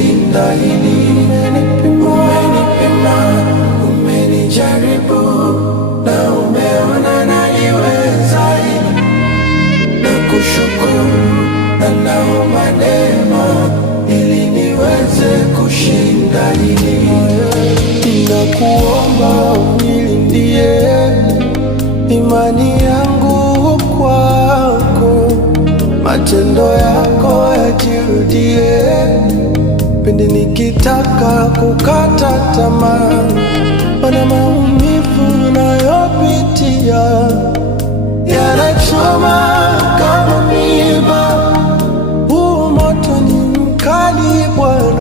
kushinda hili. Umenipima, umenijaribu na umeona naliweza hili. Nakushukuru na naomba neema ili niweze kushinda hili. Ninakuomba unilindie imani yangu kwako, matendo yako yajirudie pindi nikitaka kukata tamaa. Mana maumivu nayopitia yanachoma